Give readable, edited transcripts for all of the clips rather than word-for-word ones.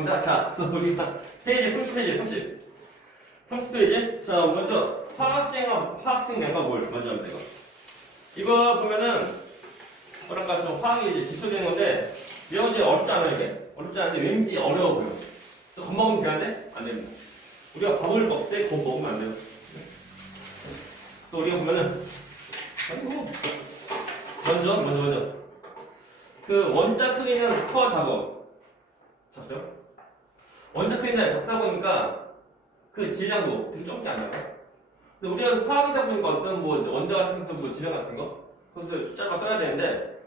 갑니다. 자, 그래서 우리가 페이지 30페이지 30페이지. 자, 먼저 화학식량과 몰 먼저 합니다. 이거 보면은 뭐랄까 좀 화학이 이제 기초되는 건데 이런 이제 어렵지 않아요. 이게 어렵지 않은데 왠지 어려워 보여. 또 겁먹으면 되는데 안 됩니다. 우리가 밥을 먹을 때 겁 먹으면 안 돼요. 또 우리가 보면은 먼저 그 원자 크기는 커 작어. 작죠? 원자 크기는 작다 보니까 그 질량도 되게 적게 안 나와요. 근데 우리가 화학이다 보니까 어떤 뭐 원자 같은 거, 뭐 질량 같은 거 그것을 숫자로 써야 되는데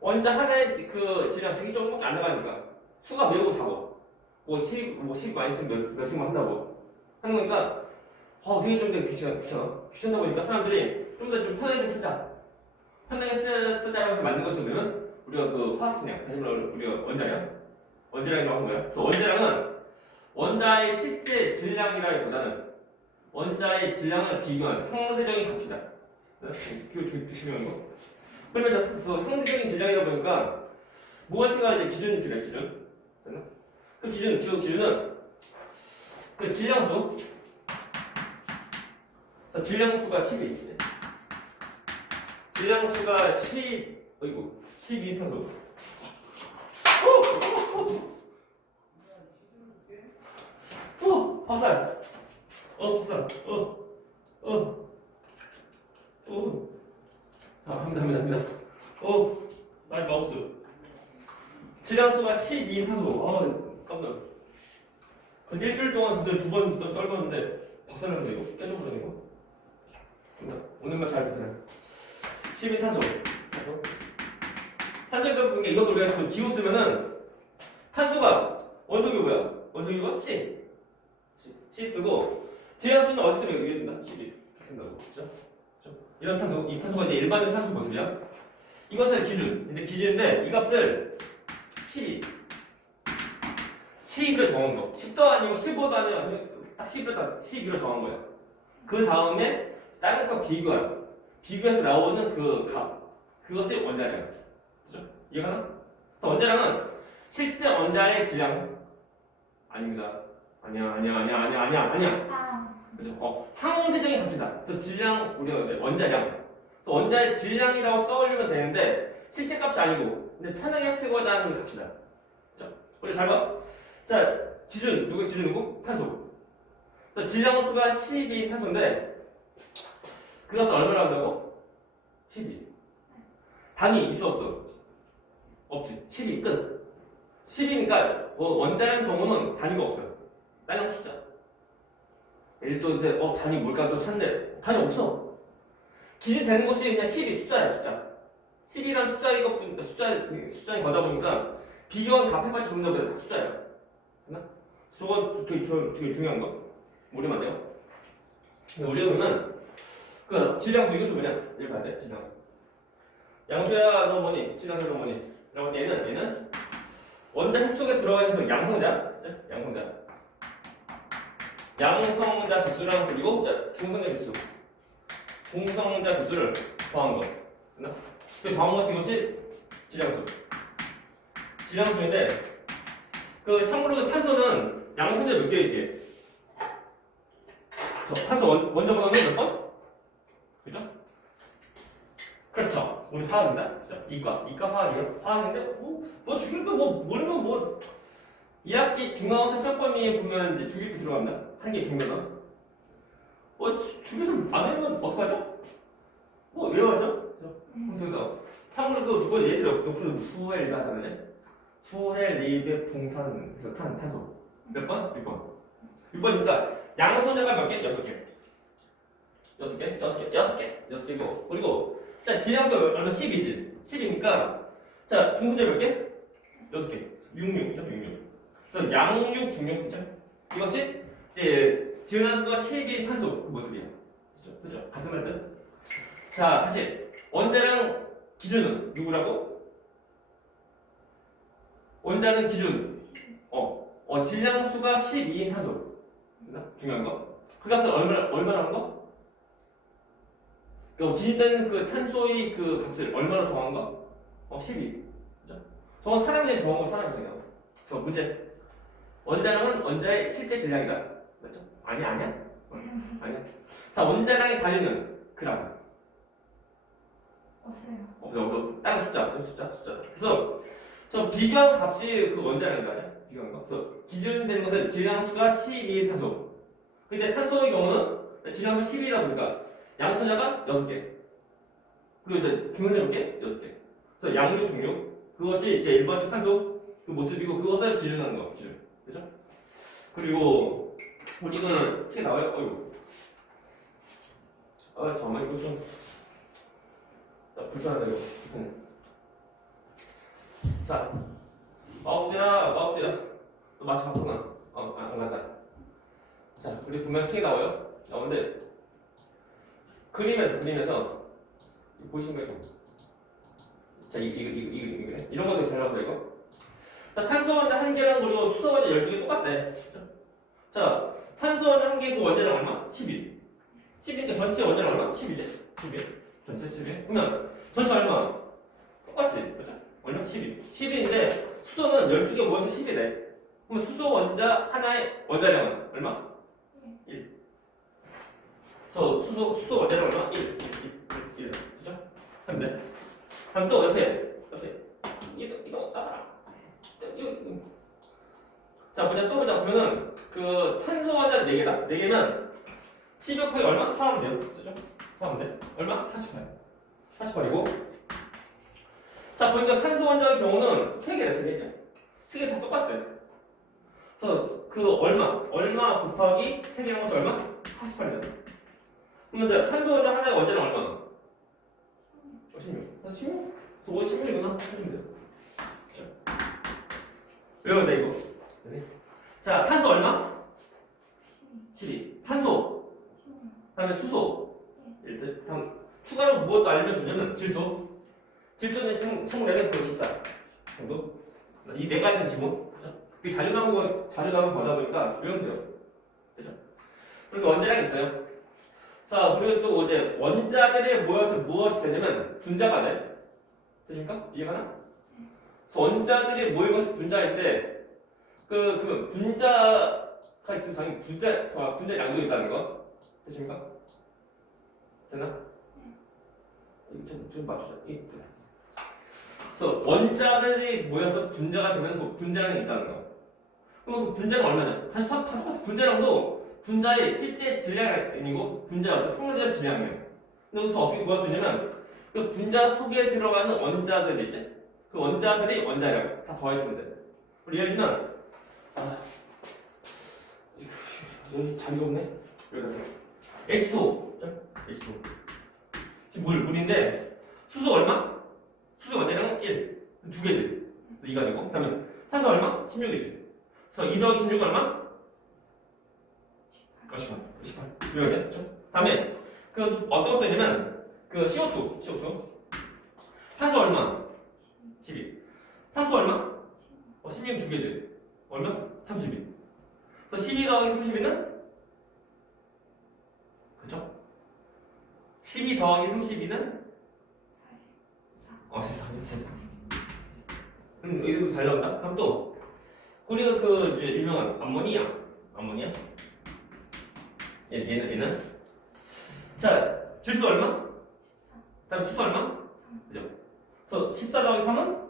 원자 하나의 그 질량 되게 조금밖에 안 나가니까 수가 매우 작아. 뭐 10 많이 쓰면 몇십만 한다고 하는 거니까 되게 좀 되게 귀찮다 보니까 사람들이 좀 더 좀 편하게 좀 쓰자. 편하게 쓰자라고 해서 만든 것이면 우리가 그 화학식량, 다시 말해 우리가 원자량이라고 하는 거야. 그래서 원자량은 원자의 실제 질량이라기보다는 원자의 질량을 비교한 상대적인 값이다. 중요한 거. 그러면 저 상대적인 질량이다 보니까 무엇인가 이제 기준이 필요해. 그 기준은 그 질량수. 질량수가 10이. 질량수가 12 탄소. 화살. 화살. 합니다. 나의 마우스. 질량수가 12 탄소. 깜짝. 근데 일주일 동안 두 번 떨궜는데 박살났는데 이거 깨져버리네 이거. 오늘만 잘 보세요. 12 탄소. 탄소에다 보니까 이것을 우리가 기호 쓰면은 탄소가 원소기 뭐야? 원소기가 C 쓰고 질량수는 어디 쓰면 여기 쓴다? 12 쓴다고. 그렇죠? 이런 탄소, 이 탄소가 이제 일반적인 탄소 모습이야. 이것을 근데 기준인데 이 값을 12를 정한 거. 10도 아니고 15도 아니고 딱 12로 정한 거야. 그 다음에 다른 거 비교해서 나오는 그 값. 그것이 원자량. 그죠? 이해가나? 그래서 원자량은 실제 원자의 질량 아닙니다. 아니야. 그죠? 상대적인 값이다. 그래서 질량, 우리가 원자량. 그래서 원자의 질량이라고 떠올리면 되는데 실제 값이 아니고 근데 편하게 쓰고자 하는 값이다. 그죠? 우리 잘 봐. 자, 누구? 탄소. 그래서 질량수가 12 탄소인데 그것을 얼마나 한다고? 12. 단위 있어 없어? 없지. 12 끝. 10이니까 원자량 경우는 단위가 없어요. 다른 숫자. 예를 또 이제 단위 뭘까 또 찾는데 단위 없어. 기준 되는 것이 그냥 10이 숫자야. 10이란 숫자인 거다 보니까 비교한 값 해봤자 전부 다 숫자야. 저건 되게 중요한 거. 모르면 안 돼요. 우리가 보면 그 질량수 이것도 뭐냐? 이렇게 봐야 돼. 질량수. 양수야 너 뭐니? 질량수 너 뭐니? 라고 얘는 원자 핵 속에 들어가 있는 그 양성자 개수랑 그리고 중성자 개수. 중성자 개수를 더한 거. 그 더한 것이 이것이 질량수인데 그 참고로 탄소는 양성자 몇 개 있게. 탄소 원자번호는 몇 번? 그죠? 그렇죠. 우리 화학입니다. 그죠? 이과 화학이에요. 화학인데 죽일 거 모르면 2학기 중간고사 시험 범위에 보면 이제 죽일 거 들어갑니다. 한 개 중간은 죽여서 안 외우면 어떡하죠? 외워야죠. 그래서 참고로 그거 예를 들어 수헬 하잖아요. 수헬, 리베, 붕탄, 그래서 탄소 몇 번? 6번이니까 양소자가 몇 개? 6개고 그리고 자 질량수 얼마? 10이지 10이니까 자 중소자 몇 개? 6개 66죠 66 그래서 양육 중육 그죠? 이것이 이제 질량수가 10인 탄소 그 모습이야. 그죠? 같은 말들. 자 다시 원자량 기준은 누구라고? 원자량 기준 질량수가 12인 탄소. 중요한 거. 그 값은 얼마나 하는 거? 기준된 그 탄소의 그 값을 얼마나 정한 거? 12. 그죠? 저건 사람이 정한 거 사람이에요. 그래서 문제. 원자량은 원자의 실제 질량이다. 맞죠? 아니야? 아니야. 자, 원자량의 단위는 그람. 없어요. 다른 숫자. 그래서 저 비교한 값이 그 원자량이다. 비교한 값. 그래서 기준되는 것은 질량수가 12인 탄소. 근데 탄소의 경우는 질량수 12이다 보니까 양소자가 6개. 그리고 이제 중성자 몇 개? 6개. 그래서 양류, 중류. 그것이 이제 일반적 탄소 그 모습이고 그것을 기준하는 거. 기준. 그죠? 그리고 이거는 책에 나와요. 어이구. 잠깐만 이거 좀 불편하다 이거. 자, 마우스야. 너 마치 바꾸나? 안 간다. 자, 우리 분명 책에 나와요. 나오는데 그림에서 보이신 거예요? 자, 이런 것도 잘 나온다 이거. 자, 탄소 원자 1개랑 그리고 수소 원자 12개 똑같대. 자, 탄소 원자 1개 그 원자량 얼마? 11. 11이니까 전체 원자량 얼마? 11이지? 11. 전체 11. 그러면 전체 얼마? 똑같지? 그렇죠? 얼마? 12. 12인데 수소는 12개 모여서 10이래. 그러면 수소 원자 하나의 원자량은 얼마? 1. 그래서 수소 원자량 얼마? 1. 그렇죠? 그런데 다음 또 옆에 이거 써봐라. 자, 보자. 보면은 그 탄소 원자 4개다. 4개면 12 곱하기 얼마? 4하면 돼요. 그죠? 4하면 돼. 얼마? 48. 48이고. 자, 보니까 산소 원자의 경우는 3개래. 3개 다 똑같대. 그래서 그 얼마 곱하기 3개 나눠서 얼마? 48이잖아. 그러면 이제 산소 원자 하나의 원자량 얼마? 16. 16? 그래서 16이구나. 하시면 돼요. 외워야 돼, 이거. 자, 탄소 얼마? 12. 산소. 다음에 수소. 일단, 다음, 추가로 무엇도 알면 좋냐면, 질소. 질소는 참고로 얘는 14 정도? 이 4가지는 기본. 그죠? 그게 자주 나오는 거다 보니까 외우면 돼요. 그죠? 그러니까 원자량이 있어요. 자, 그리고 또 이제 원자들이 모여서 무엇이 되냐면, 분자가 돼. 되십니까? 이해가나? 그래서 원자들이 모이면서 분자인데, 그 분자가 있으면 당연히 분자 양도 있다는 거. 되십니까? 되나? 좀 맞추자. 그래서 원자들이 모여서 분자가 되면 그 분자량이 있다는 거. 그럼 그 분자량 얼마냐? 다시 다 똑같아. 분자량도 분자의 실제 질량이 아니고 분자의 어떤 성분자의 질량이에요. 근데 여기서 어떻게 구할 수 있냐면 그 분자 속에 들어가는 원자들이지. 그 원자들이 원자량 다 더해주면 돼. 우리 예를 들면 여기 자리가 없네. 여기다 H2O. H2O. 지금 물인데 수소 얼마? 수소 원자량은 1. 2개지. 2가 되고. 그 다음에 산소 얼마? 16이지. 그래서 2 더하기 16은 얼마? 18. 이렇게 돼? 그렇죠? 다음에 그 어떤 것도 있냐면 그 CO2. 산소 얼마? 12. 산소 얼마? 16은 2개지. 얼마? 32. 그래서 12 더하기 32는? 그쵸? 12 더하기 32는? 44. 여기도 잘 나온다? 그럼 또, 우리가 그, 이제 유명한 암모니아. 얘는? 자, 질소 얼마? 다음 수소 얼마? 그죠? 그래서 14 더하기 3은?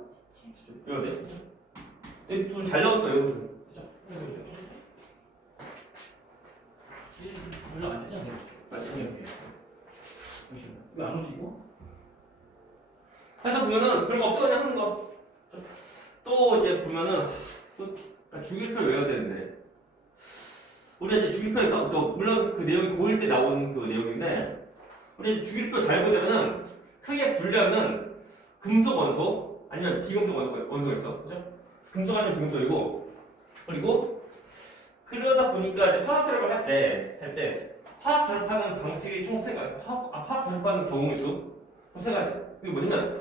이거 돼? 그죠? 좀 잘 나올 거예요. 그죠? 연락 안 되잖아요. 맞죠? 왜안 오지 이거? 해서 보면은 그런 거 없어 그냥 하는 거. 또 이제 보면은 주기표 외워야 되는데 우리 이제 주기표에 또 물론 그 내용이 고1 때 나온 그 내용인데 우리 이제 주기표 잘 보자면은 크게 분류하면 금속 원소 아니면 비금속 원소가 있어, 그죠? 금속 아니면 비금속이고 그리고 그러다 보니까 이제 화학 졸업을 할 때 화학 졸업하는 방식이 총 3가지. 화학 졸업하는 경우 수 총 3가지. 그게 뭐냐면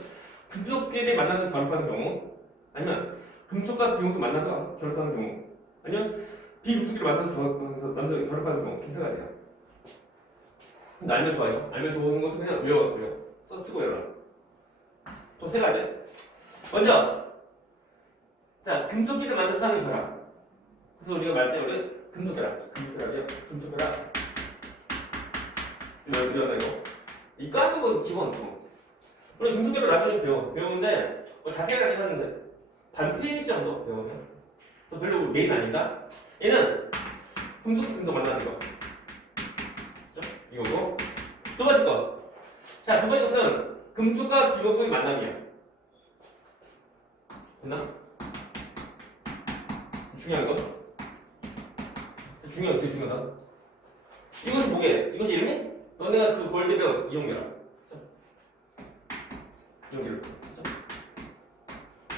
금속끼리 만나서 결합하는 경우, 아니면 금속과 비금속 만나서 결합하는 경우, 아니면 비금속끼리 만나서 결합하는 경우, 총 3가지야. 근데 알면 좋아요. 알면 좋은 것은 그냥 외워. 쓰고 외워라. 총 3가지. 먼저, 자, 금속끼리 만나서 하는 결합. 그래서 우리가 말할 때 우리 금속결합이요. 금속결합. 이거. 이 까는 거 기본. 우리 금속결합 나중에 배우는데 뭐 자세히 하긴 하는데 반 페이지 정도 배우면. 그래서 별로 메인 아닌가? 얘는 금속 만나는 거. 그죠? 이거고. 두 번째 거. 자, 두 번째 것은 금속과 비금속의 만남이야. 됐나? 중요한 거. 되게 중요하다. 이것이 뭐게? 이것이 이름이? 너네가 그 골드 배운 이용결합. 이용결합.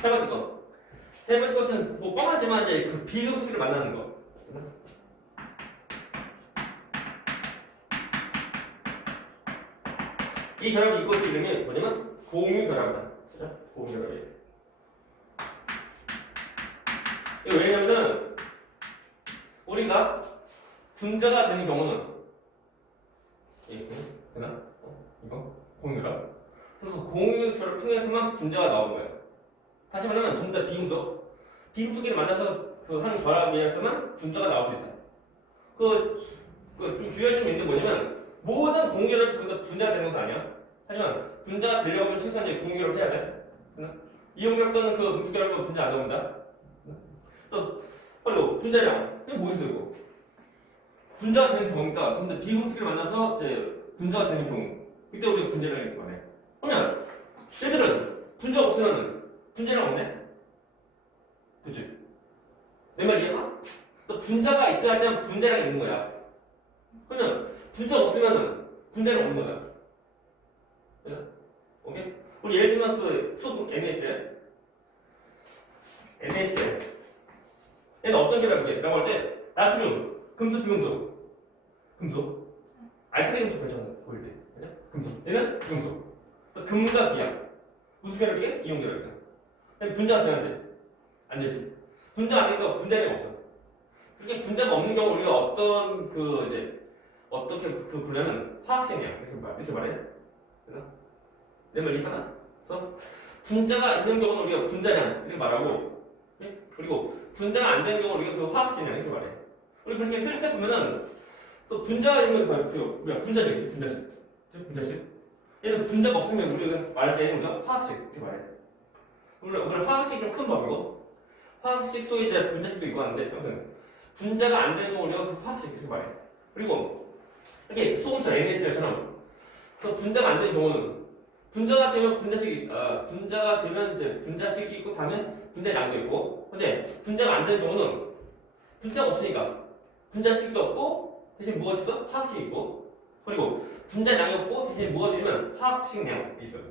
세 번째 거. 세 번째 것은 뭐 뻔하지만 이제 그 비금속끼리 만나는 거. 이 결합이 이것의 이름이 뭐냐면 공유결합이다. 그죠? 공유결합이에요. 이거 왜냐면은 우리가 분자가 되는 경우는 되나? 이거 공유결합. 그래서 공유결합 통해서만 분자가 나오는 거예요. 다시 말하면 전부 다 비금속끼리 만나서 그 하는 결합에서만 분자가 나올 수 있다. 좀 주의할 점이 있는데 뭐냐면 모든 공유결합이 전부 다 분자가 되는 것은 아니야. 하지만 분자가 되려고 하면 최소한 공유결합을 해야 돼. 이용결합 또는 그 금속결합은 분자 안 나옵니다. 또 그리고 분자량 이게 뭐겠어 이거? 분자가 되는 경우니까 전부 다 비금속끼리 만나서 이제 분자가 되는 경우 이때 우리가 분자량을 이렇게 말해. 그러면 얘들은 분자가 없으면 분자량 없네? 그치? 내 말 이해가? 또 분자가 있어야 할 때는 분자량이 있는 거야. 그러면 분자가 없으면 분자량 없는 거야. 오케이? 우리 예를 들면 그 소금 NaCl 얘는 어떤 결합이게? 라고 할 때 나트륨, 금속, 금속 알칼리 금속 괜찮아 보일 때 그죠? 금속 얘는 금속 금과 비야 무슨 결합이게? 이온 결합이야. 분자가 돼야 돼. 안 되지. 분자 안 되니까 분자량이 없어. 그렇게 분자가 없는 경우 우리가 어떤 어떻게 부르냐면 화학식량 이렇게 말해. 내 말 이해하나? 그래서 분자가 있는 경우는 우리가 분자량 이렇게 말하고, 그리고 분자가 안 되는 경우는 우리가 그 화학식량 이렇게 말해. 우리 그렇게 쓸 때 보면은, 그래서 분자가 있는 거 우리가 분자식. 얘는 분자가 없으면 우리가 말할 때 우리가 화학식 이렇게 말해. 오늘 화학식 좀 큰 법이고, 화학식 속에 이제 분자식도 있고 하는데, 아무튼 분자가 안 되는 경우 우리가 그 화학식 이렇게 말해. 그리고 이렇게 소금처럼 NaCl처럼 그래서 분자가 안 되는 경우는 분자가 되면 분자가 되면 이제 분자식이 있고 다음엔 분자량도 있고. 근데 분자가 안 되는 경우는 분자가 없으니까 분자식도 없고 대신 무엇이 있어? 화학식이 있고. 그리고 분자량이 없고 대신 무엇이 있으면 화학식량이 있어요.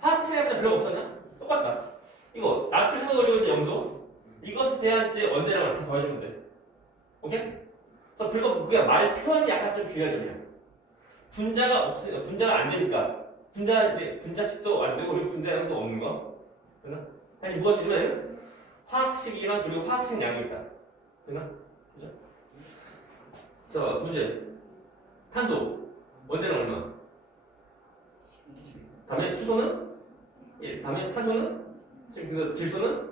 화학식량이 별로 없었냐? 똑같다. 이거 나트륨 그리고 이제 염소 이것에 대한 이제 원자량을 다 더해주면 돼. 오케이? 그래서 별거 그게 말 표현이 약간 좀 주의할 점이야. 분자가 없으니까 분자가 안 되니까. 분자식도 안 되고 그리고 분자량도 없는 거. 됐나? 아니 무엇이냐면 화학식이랑 그리고 화학식량이 있다. 됐나? 그죠? 자, 문제. 탄소 원자량 얼마? 다음에 수소는 1. 다음에 산소는 질소는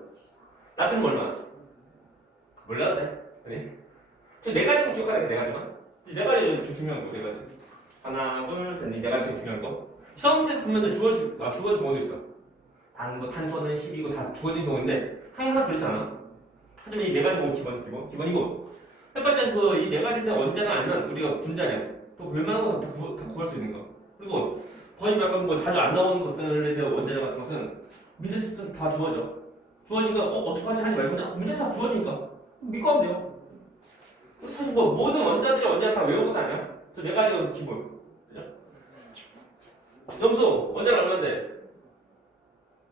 나트륨 얼마? 몰라도 돼. 그래? 저 네 가지만 기억하라. 네 가지만. 네 가지 좀 중요한 거. 네 가지. 하나, 둘, 셋, 네 가지 중요한 거. 시험 문제에서 보면 주어진 경우도 있어. 탄소는 10이고 다 주어진 경우인데 항상 그렇지 않아. 하지만 이 네 가지 보면 기본이고. 첫 번째는 이 네 가지인데 원자가 아니면 우리가 분자량 또 웬만한 거 다 구할 수 있는 거. 그리고 거의 약간 자주 안 나오는 것들에 대한 원자량 같은 것은 문제집도 다 주어져. 주어지니까 어떡하지 하지 말고 그냥 문제 다 주어지니까 믿고 하면 돼요. 우리 사실 모든 원자들이 원자를 다 외우는 거 아니야? 저 네 가지가 기본. 염소 원자가 얼마인데?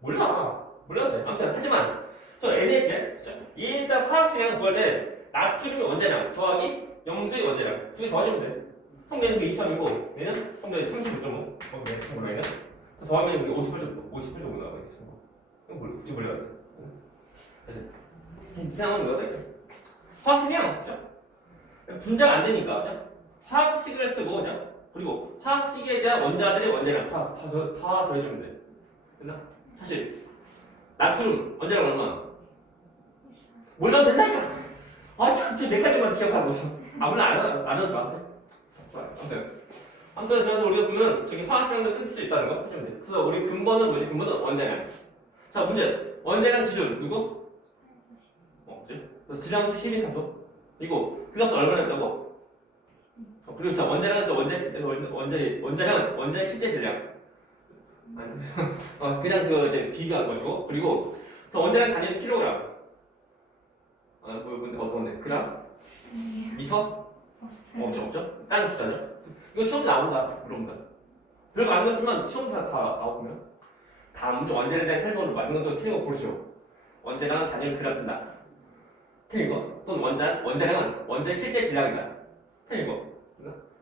몰라도 돼. 아무튼 하지만 저 NaCl 일단 화학식량 구할 때 나트륨의 원자량 더하기 염소의 원자량 두 개 더하시면 돼. 성분은 23이고 얘는 성분이 36.5. 얘는 더하면 58.5 나와요. 이거 굳이 몰라야 돼. 이상한 거야. 화학식량 분자가 안 되니까 화학식을 쓰고 그리고 화학식에 대한 원자들의 원자량 다 더해주면 돼. 됐나? 사실 나트륨 원자량 얼마? 몰라도 된다니까. 네 가지만 기억하고 있어. 물론 안 해도 좋아. 좋아요. 아무튼 그래서 우리가 보면 저기 화학시험도 쓸 수 있다는 거 하시면 돼. 그래서 우리 근본은 뭐지? 근본은 원자량. 자, 문제. 원자량 기준 누구? 그치? 그래서 질량수 10인 탄소. 이거 그 값은 얼마나 했다고? 그리고 자, 원자량은 원자량은 원자의 실제 질량. 아니, 그냥 그 이제 비교한 것이고. 그리고 저 원자량 단위는 킬로그램. 어떤데? 그램? 미터? 없죠? 다른 숫자죠? 이거 시험도 나온다. 물어본다. 별거 안 그렇지만 시험도 다 나오면 다음 문제 원자량에 대한 설명을 맞는 것도 틀린 거 고르시오. 원자량은 단위를 그램 쓴다. 틀린 거. 또는 원자량은 원자의 실제 질량이다. 틀린 거.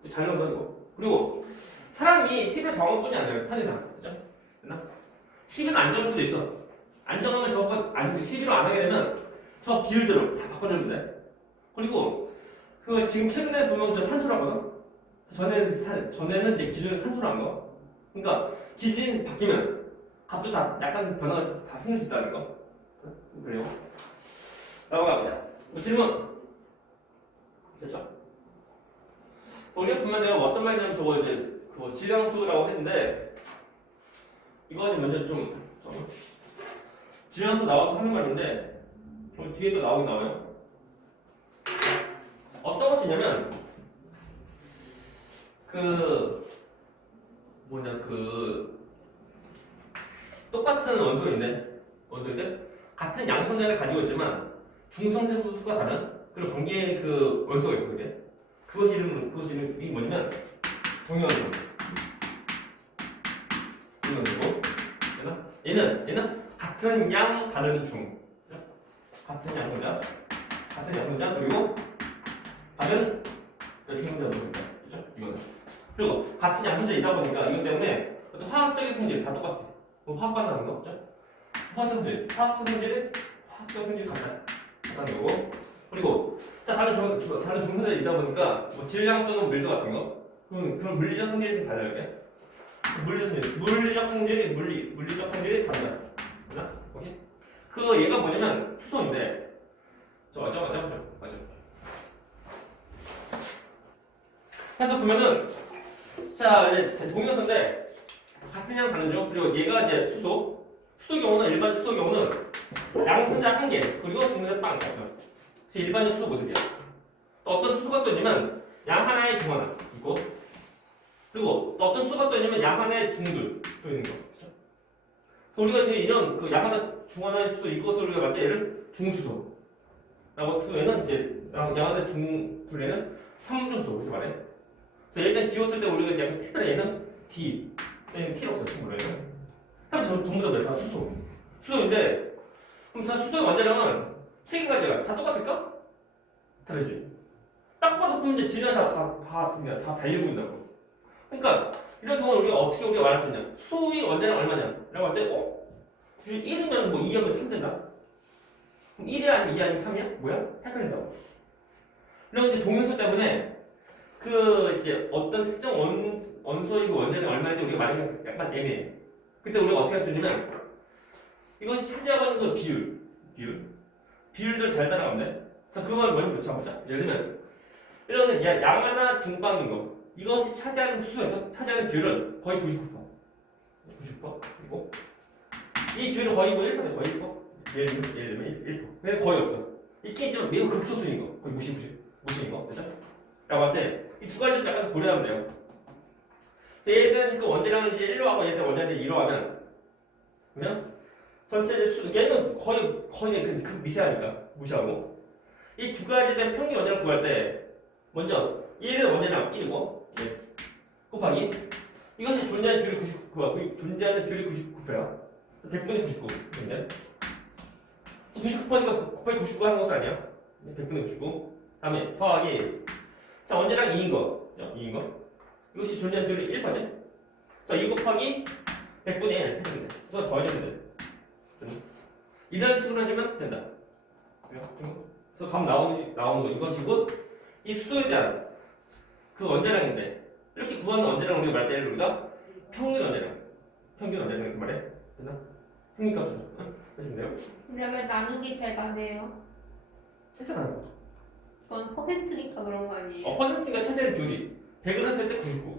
잘 넣은 거 이거. 그리고 사람이 10을 정한 뿐이 아니에요. 편의상. 그죠? 됐나? 10은 안 정할 수도 있어. 안 정하면 저거 11로 안 하게 되면 저 비율대로 다 바꿔주면 돼. 그리고 그 지금 최근에 보면 저 탄소라거든. 전에는 이제 기준을 산소로 한 거. 그러니까 기준이 바뀌면 값도 다 약간 변화가 다 생길 수 있다는 거. 그래요. 넘어가보자. 질문. 됐죠? 우리가 보면 내가 어떤 말이냐면 저거 이제 그 질량수라고 했는데 이거 먼저 좀 질량수 나와서 하는 말인데 뒤에도 나오긴 나와요. 어떤 것이냐면 똑같은 원소인데 같은 양성자를 가지고 있지만 중성자 수가 다른 그런 관계의 그 원소가 있어. 그것이 이름이 뭐냐면 동위원소. 얘는 같은 양 다른 중. 같은 양성자 그리고 다른 중성자 원소입니다. 그렇죠? 이거는. 그리고 같은 양성자이다 보니까 이것 때문에 어떤 화학적인 성질이 다 똑같아. 화학반 나는 거 없죠? 화학적 성질이 같다는 거고. 그리고 자 다른 중성자이다 보니까 뭐 질량 또는 밀도 같은 거 그런 물리적 성질이 좀 달라요. 이게 물리적 성질이 다르다. 오케이? 그 얘가 뭐냐면 수소인데 맞죠? 그래서 보면은 자 이제 동위원소인데 같은 양 다른 중 그리고 얘가 이제 수소 경우는 일반 수소 경우는 양성자 1개 그리고 중성자 빵 있어. 일반적 수소 모습이야. 또 어떤 수소가 또 있냐면 양 하나에 중 하나 있고 그리고 또 어떤 수소가 또 있냐면 양 하나에 중둘 또 있는 거. 그렇죠? 그래서 우리가 지금 이런 그 양 하나 중 하나의 수소 이것을 우리가 말 때 얘를 중수소라고 쓰고 얘는 이제 양 하나 중둘에는 삼중수소 이렇게 말해. 그래서 얘는 비웠을 때 우리가 약간 특별히 얘는 D 얘는 T로 없어 친구로 얘는. 그럼 전부 다 몇 수소인데 그럼 수소의 원자량은 세 가지가 다 똑같을까? 다르지. 딱 봐도 보면 이제 질량 다 달리고 있다고. 그러니까 이런 경우는 우리가 말할 수 있냐? 수소의 원자량 얼마냐? 라고 할 때 1이면 뭐 2하면 3 된다. 그럼 1이 아니면 2 아니면 3이야? 뭐야? 헷갈린다고. 이런 이제 동위원소 때문에 이제 어떤 특정 원소의 그 원자량이 얼마인지 우리가 말하기가 약간 애매해. 그때 우리가 어떻게 할 수 있냐면 이것이 차지하고 있는 그 비율들 잘 따라가면 돼. 그래서 그걸 먼저 잡자. 예를 들면 이런 양 하나 중빵인 거 이것이 차지하는 수소에서 차지하는 비율은 거의 99%. 그리고 이 비율은 거의 뭐 1%네. 거의 예를 들면 1%. 근데 거의 없어. 있긴 있지만 매우 극소수인 거. 거의 무시인 거. 그렇죠? 라고 할 때 이 두 가지를 약간 고려하면 돼요. 얘는 그 원자량을 이제 1로 하고 얘는 원자량을 2로 하면 그러면 전체 수 얘는 거의 그 미세하니까 무시하고 이 두 가지에 대한 평균 원자량 구할 때 먼저 얘는 원자량 1이고 곱하기 이것이 존재하는 비율이 99%야. 100분의 99. 근데 99%니까 곱하기 99 하는 것은 아니야. 100분의 99. 다음에 더하기 자 원자량 2인 거. 이것이 존재하는 비율이 1%지. 자 2 곱하기 100분의 1 해주면 돼. 그래서 더해주면 돼. 이런 식으로 해주면 된다. 그래서 값 나오는 거 이것이 곧 이 수소에 대한 그 원자량인데 이렇게 구하는 원자량 우리가 말할 때 우리가 평균 원자량 이렇게 말해. 됐나? 평균 값을 해주면 돼요. 근데 왜 나누기 100 안 해요? 했잖아요. 그건 퍼센트니까 그런 거 아니에요? 퍼센트가 차지하는 비율이 100을 했을 때 99.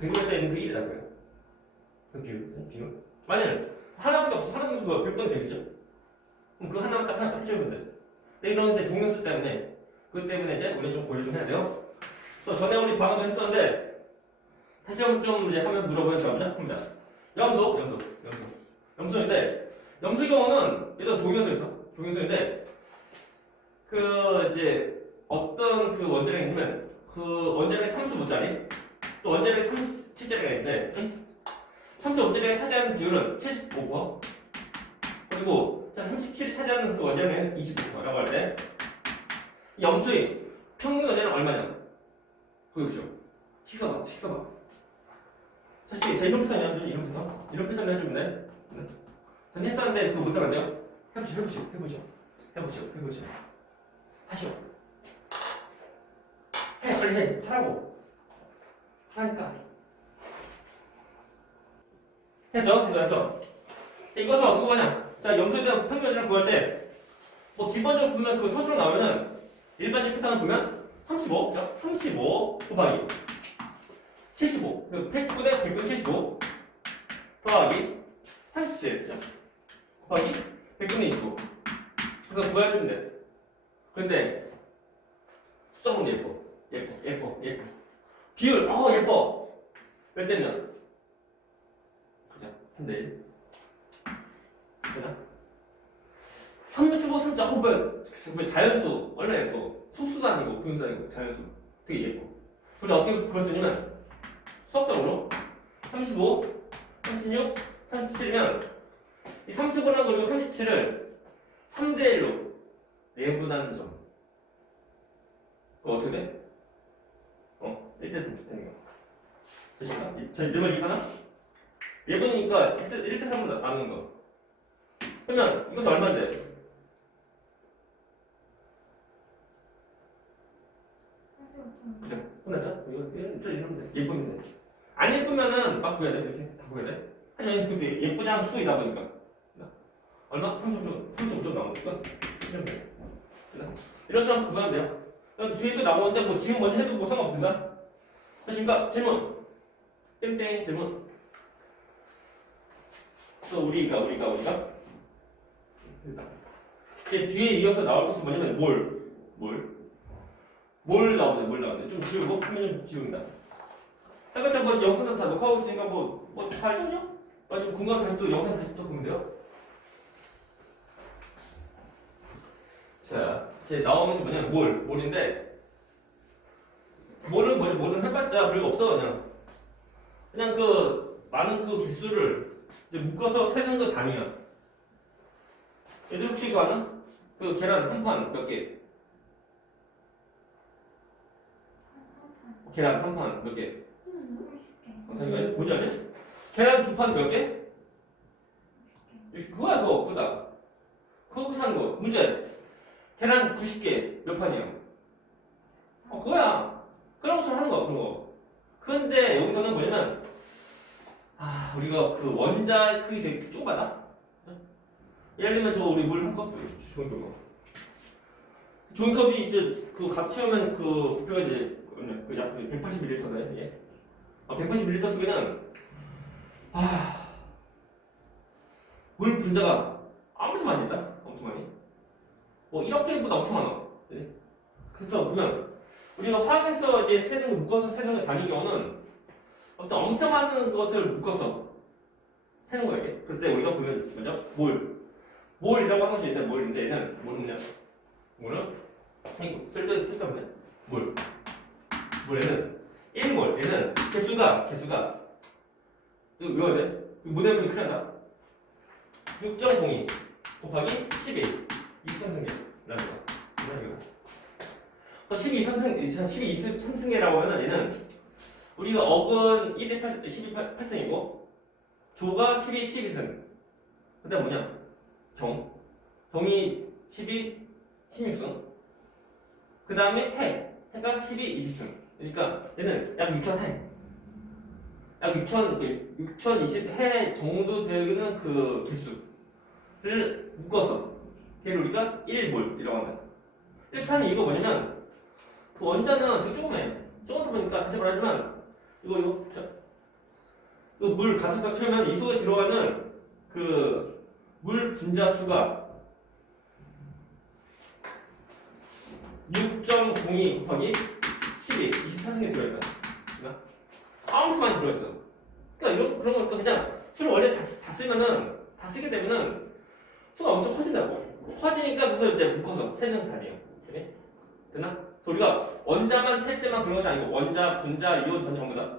100을 할 때는 그 1이라고요. 그 비율. 만약에 하나밖에 없어. 하나밖에 없어. 100번 100이죠? 그럼 그 하나만 딱 하나 해주면 돼. 근데 이러는데 동영수 때문에 그 때문에 이제 우리는 좀 고려 좀 해야 돼요. 또 전에 우리 방금 했었는데 다시 한번 좀 이제 하면 물어보면 합니다. 염소인데 염소의 경우는 일단 동영소인데 그 이제 어떤 그 원자량이 있으면 그 원자량이 35짜리 또 원자량이 37짜리가 있는데 35짜리가 차지하는 비율은 75%. 그리고 자 37이 차지하는 그 원자량은 25%라고 할 때 염소의 평균 원자량 얼마냐? 보여보시죠. 식사봐. 사실 제 이런 패턴이 이런 패턴을 해주면 돼. 전 했었는데 그거 못하면 안 돼요? 해보죠. 하시오. 빨리 해. 하라고. 하라니까. 해서. 이것을 어떻게 보냐? 자, 염소에 대한 평균 원자량 구할 때 뭐 기본적으로 보면 그 서술로 나오면은 일반적 패턴을 보면 35 곱하기 75 100분의 100분 75 더하기 37 그죠? 곱하기 100분의 25 그래서 구해주면 돼. 근데 숫자 보면 예뻐 비율 예뻐 몇 대면 그죠? 3대1 되나? 35, 3자 자연수 얼마나 예뻐. 소수도 아니고 분수도 아니고 자연수 되게 예뻐. 그리고 어떻게 그럴 수 있냐면 수학적으로 35, 36, 37이면 이 35랑 그리고 37을 3대1로 내분하는 점. 그거 어떻게 돼? 1대3 되는 거. 되실까? 내 말 이해하나? 내분이니까 1대3으로 나누는 거. 그러면 이것은 얼마인데? 그죠? 끝났죠? 이거 이러면 돼. 예쁘면 돼. 안 예쁘면은 막 구해야 돼. 이렇게 다 구해야 돼. 하지만 근데 예쁘지 않은 수이다 보니까. 얼마? 35점 나오니까. 이러면 돼. 이런 식으로 구하면 돼요. 뒤에 또 나오는데 뭐 지금 먼저 해도 뭐 상관없습니다. 하십니까? 질문. 땡땡 질문. 또 우리가. 이제 뒤에 이어서 나올 것은 뭐냐면 뭘 나오는데 좀 지우고 화면 좀 지운다. 해봤자 뭐 영상은 다 녹화하고 있으니까 뭐 발전요? 아니면 궁금한 다시 또 영상 다시 또 보면 돼요. 자 이제 나오는 게 뭐냐면 뭘인데 뭘은 해봤자 별거 없어 그냥 그 많은 그 개수를 이제 묶어서 세는 거 단위야. 얘들 혹시 이거 아나? 그 계란 한 판 몇 개? 계란 한 판 몇 개? 뭔지 알지? 계란 두 판 몇 개? 그거야 그거다. 그거 사는 거. 문제. 계란 90개 몇 판이에요? 그거야. 그런 것처럼 하는 거야 그런 거. 근데 여기서는 뭐냐면 우리가 그 원자 크기 되게 조그마다. 예를 들면 저거 우리 물 한 컵 종이컵이 이제 그 각 채우면 그 부피가 이제 약 180ml네. 예. 180ml 속에는 물 분자가 엄청 많이 있다. 엄청 많이. 뭐 1억 개보다 엄청 많아. 네. 그래서 보면 우리가 화학에서 이제 세는 거 묶어서 세는 거 단위 경우는 어떤 엄청 많은 것을 묶어서 세는 거예요. 이게. 그럴 때 우리가 보면 먼저 몰이라고 하는 것이 있는데 몰인데 얘는 뭐냐? 몰은 쓸데없네. 몰에는 1몰 얘는 개수가 이거 외워야 돼. 무대분이 큰일 난다. 6.02 곱하기 12 23승계라는 거야. 그래서 1223승계라고 하면 얘는 우리가 억은 12승이고 조가 12승. 근데 뭐냐? 정이 16승. 그 다음에 해가 20승. 그러니까 얘는 약 6,000해. 약 6,020 해 정도 되는 그 개수를 묶어서 걔를 우리가 1몰이라고 한다. 이렇게 하는 이유가 뭐냐면 그 원자는 되게 조그매. 조그맣다 보니까 다시 말하지만 이거 자, 이거 물 가득가득 채우면 이 속에 들어가는 그 물 분자 수가 6.02 곱하기 12, 24승에 들어있다. 엄청 많이 들어있어. 그러니까 이런 그런 거니까 그냥 술을 원래 다 쓰면은 다 쓰게 되면은 수가 엄청 커진다고. 커지니까 그래서 이제 묶어서 세는 단위예요. 그래? 되나? 그래서 우리가 원자만 셀 때만 그런 것이 아니고 원자, 분자, 이온, 전자 전부 다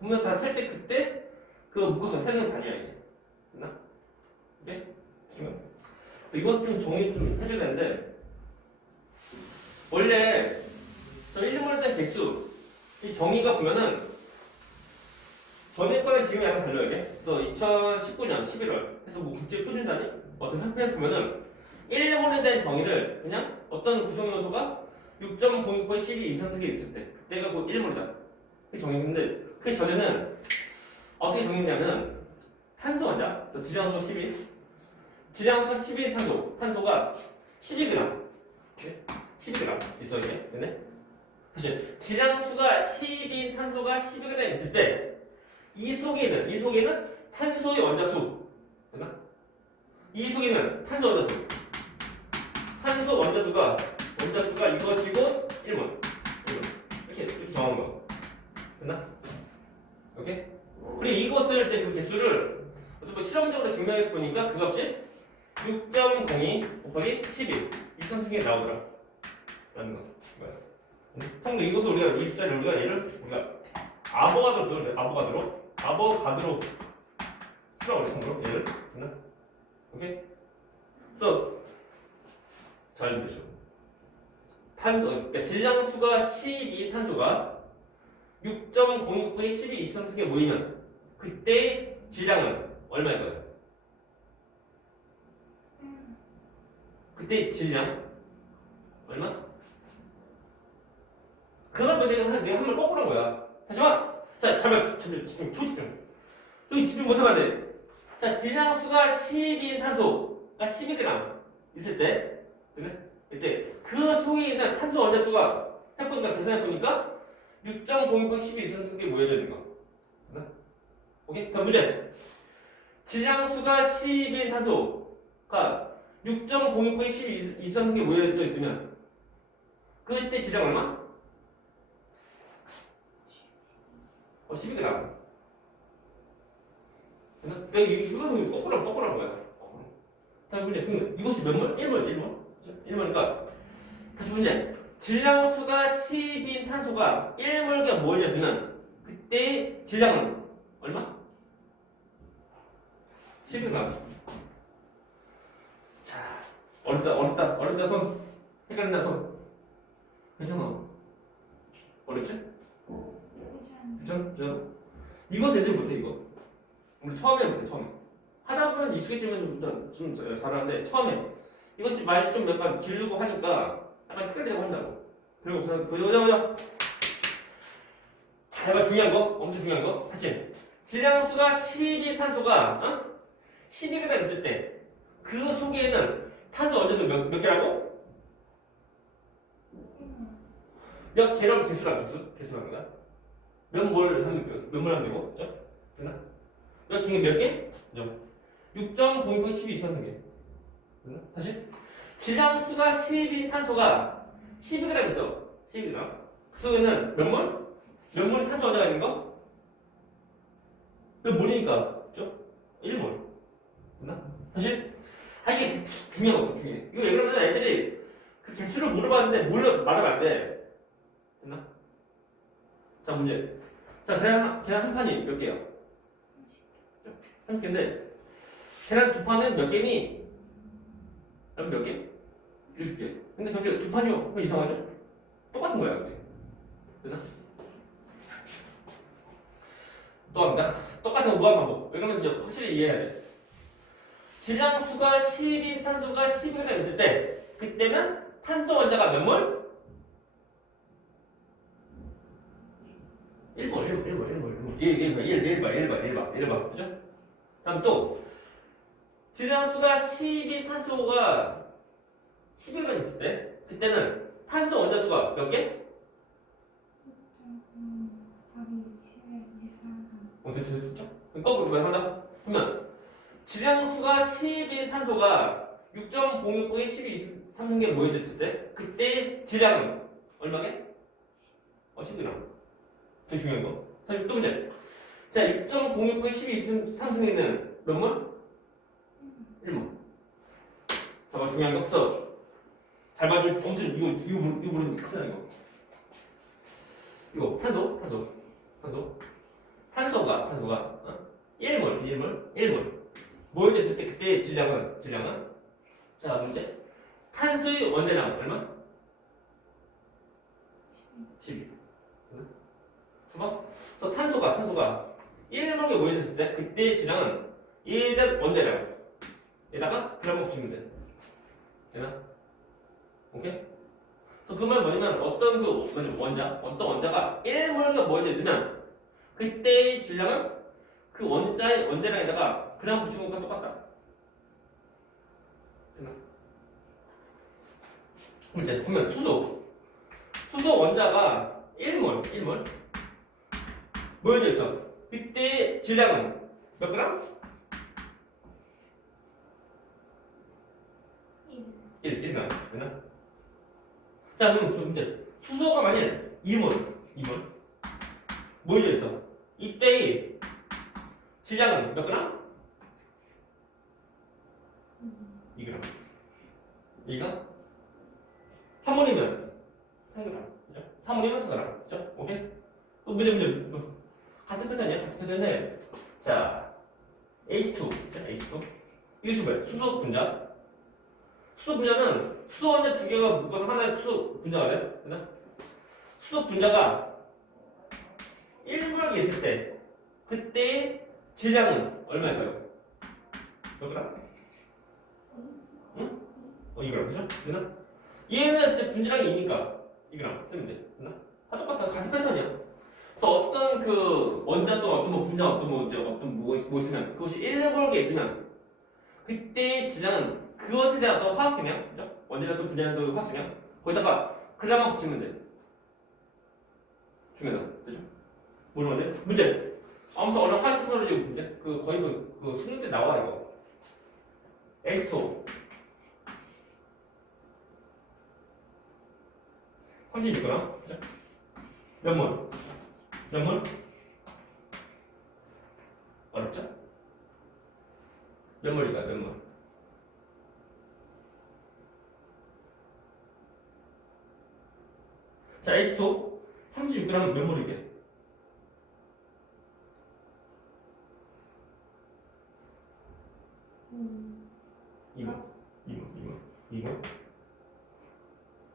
전부 다 셀 때 그때 그 묶어서 세는 단위야 이게. 되나? 오케이? 그래서 이것을 좀 정리 좀 해줘야 되는데 원래 저 1인분에 대한 개수 이 정의가 보면은 전에 거랑 지금 약간 달라요 이게. 그래서 2019년 11월 그래서 뭐 국제 표준단위 어떤 협회에서 보면은 1인분에 대한 정의를 그냥 어떤 구성 요소가 6.06% 12 이상 등에 있을 때 그때가 곧 1몰이다. 그게 정의인데 그 전에는 어떻게 정의했냐면 탄소 원자, 그래서 질량수가 12, 질량수가 12인 탄소가 12g, 12g 있어 이게, 근데 사실 질량수가 12인 탄소가 12g 있을 때 이 속에는 탄소의 원자수, 됐나? 이 속에는 탄소 원자수, 탄소 원자수가 이것이고 1몰, 이렇게 정하는 거, 됐나? 오케이? 그리고 이것을 이제 그 개수를 어떤 실험적으로 증명해서 보니까 그 값이 6.02 곱하기 12 이 상승에 나오더라 라는 거. 참고 이것을 우리가 이 숫자를 우리가 아보가드로 쓰라고 그래. 참고로 얘를 됐나? 오케이? 그래서 잘 들으시오. 탄소 그러니까 질량수가 12 탄소가 6.06 곱하기 12 이 상승에 모이면 그때 질량은 얼마일 거예요? 그때 질량 얼마? 그걸 내가 한 번 거꾸로 한 거야. 하지만 자 잠깐 집중. 여기 집중 못하면 안 돼. 자 질량수가 12인 탄소가 12g 있을 때, 그래? 이때 그 속에 있는 탄소 원자수가 해보니까 계산해보니까 6.06 12 이상 게 모여져 있는 거. 오케이? 다음 문제. 질량수가 12인 탄소가 6.06 12 이상 게 모여져 있으면 그때 질량 얼마? 12g. 내가 이 수학을 거꾸로 한 거야. 다음 문제. 그럼 이것이 몇 몰? 1몰. 1몰이니까 다시 문제. 질량수가 10인 탄소가 1몰가 모여졌으면 그때 질량은 얼마? 12g. 자, 어렵다 손. 헷갈린다 손. 괜찮아. 어렵지? 괜찮아? 이거 제일 못해 이거. 우리 처음에 못해 처음에. 하다 보면 익숙해지면 좀 잘하는데 처음에 이것이 말이 좀 약간 길고 하니까 약간 헷갈리려고 한다고. 그리고 보자. 자, 중요한 거, 엄청 중요한 거. 같이. 질량수가 12 탄소가 12g 있을 때 그 속에는 탄소 원자수 몇 개라고? 몇 개라고 개수라는 거다. 몇 몰 하면 되고, 그죠? 됐나? 몇 개? 6.02 12 이상 개. 됐나? 다시. 질량수가 12 탄소가 12g 있어. 12g. 그 속에는 몇 몰? 몇 몰이 탄소 원자가 있는 거? 몇 몰이니까, 그죠? 1몰. 됐나? 다시. 이게 중요한 거, 중요해. 이거 왜 그러면 애들이 그 개수를 물어봤는데 말하면 안 돼. 됐나? 자, 문제. 자, 계란 한 판이 몇 개야? 한 개인데, 계란 두 판은 몇 개니? 그럼 몇 개? 60개. 근데 저기 두 판이요? 왜 이상하죠? 똑같은 거야, 그게. 됐나? 또 합니다. 똑같은 거 무한 반복. 왜 그러면 이제 확실히 이해해야 돼. 질량수가 12인 탄소가 12g 있을 때, 그때는 탄소 원자가 몇 몰? 1몰. 1봐. 그죠? 다음 또, 질량수가 12인 탄소가 12g 있을 때, 그때는 탄소 원자수가 몇 개? 됐죠? 거꾸로 한다. 그러면 질량수가 10인 탄소가 6.06 곱하기 12, 23개 모여졌을 때 그때 질량은 얼마게? 10g. 되게 중요한 거. 사실 또 문제. 자, 6.06 곱하기 12, 23는 몇 몰? 1몰. 봐봐, 중요한 거 없어. 잘 봐줘. 엄청 이거 모르는 거 크잖아, 이거. 이거 탄소가 1몰, 비닐몰, 1몰. 모여졌을 때 그때 질량은 자, 문제. 탄소의 원자량 얼마? 12. 봐봐. 그래서 탄소가 1몰에 모여졌을 때 그때 질량은 얘들 원자량에다가 그램 붙이면 돼. 되나? 오케이? 그래서 그 말 뭐냐면 어떤 원자가 1몰에 모여져 있으면 그때의 질량은 그 원자량에다가 그램 붙이는 것과 똑같다. 되나? 문제 보면 수소 원자가 1몰 모여져 있어. 그때 질량은 몇 그램? 1g. 되나? 자, 그럼 문제. 수소가 만일 2몰 모여져 있어. 이때의 질량은 몇 그램? 2g. 이가 3몰이면 4g. 3몰이면 4g. 그죠? 오케이? 또 문제. 같은 패턴인데. 자, H2. 이것이 뭐야? 수소 분자. 수소 분자는 수소 원자 두 개가 묶어서 하나의 수소 분자가 돼. 되나? 수소 분자가 1몰이 있을 때 그때의 질량은 얼마일까요? 몇 그램? 응? 2g. 그죠? 되나? 얘는 이제 분자량이 2니까 2g 쓰면 돼. 되나? 다 똑같다. 같은 패턴이야. 그래서 어떤 그 원자 또 어떤 뭐 분자 어떤 뭐 있으면 그것이 1몰에 있으면 그때의 질량은 그것에 대한 어떤 화학식량, 그죠? 원자량도 분자량도 화학식량 거기다가 그램만 붙이면 돼. 중요하다. 그죠? 모르면 돼? 문제. 아무튼 어느 화학 테크놀로지 문제. 거의 그 수능 때 나와 이거. H2O 36g. 그죠? 몇 몰? 어렵죠? 몇 몰일까요? 몇 몰? 자, H2O 36g 몇 몰이게? 이거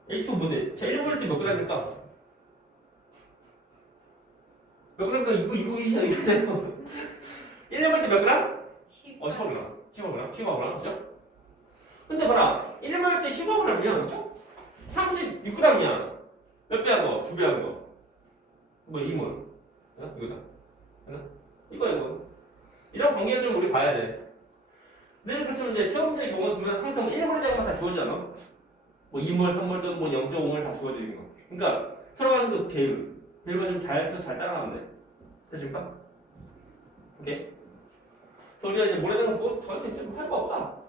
H2O 뭔데? 자, 1몰일 때 몇 g입니까? 몇 g입니까? 이거 이거잖아요. 1몰일 때 몇 g? 15g. 그죠? 근데 봐라. 1몰일 때 15g이면, 그죠? 36g이야. 몇 배 하고? 2배 하고. 뭐 2몰. 이거다. 이거. 이런 관계를 좀 우리 봐야 돼. 늘 그렇지만 이제 시험 문제 경우에 보면 항상 1몰에 대한 거다 주어지잖아. 뭐 2몰, 3몰도 뭐 0.5몰 다 주어지는 거. 그러니까 서로 가는 그 배율만 좀 잘 따라가면 돼. 됐습니까? 오케이? 그래서 우리가 이제 몰에 대한 거 저한테 지금 할 거 없다.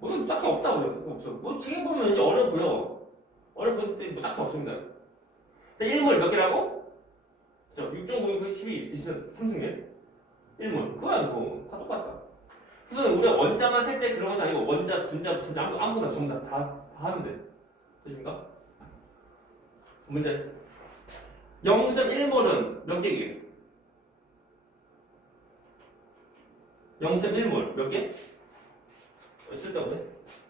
무슨 딱히 없다 그래. 없어. 뭐 책임 보면 이제 어려 보여. 어려 보일 때 뭐 딱히 없습니다. 자, 1몰 몇 개라고? 6.96, 12, 23승률? 1몰. 그거 아니고 다 똑같다. 그래서 우리가 원자만 살 때 그런 것이 아니고 원자, 분자, 전자 아무거나 전부 다 하면 돼. 되십니까? 문제. 0.1몰은 몇 개예요? 0.1몰 몇 개? 쓸데없네.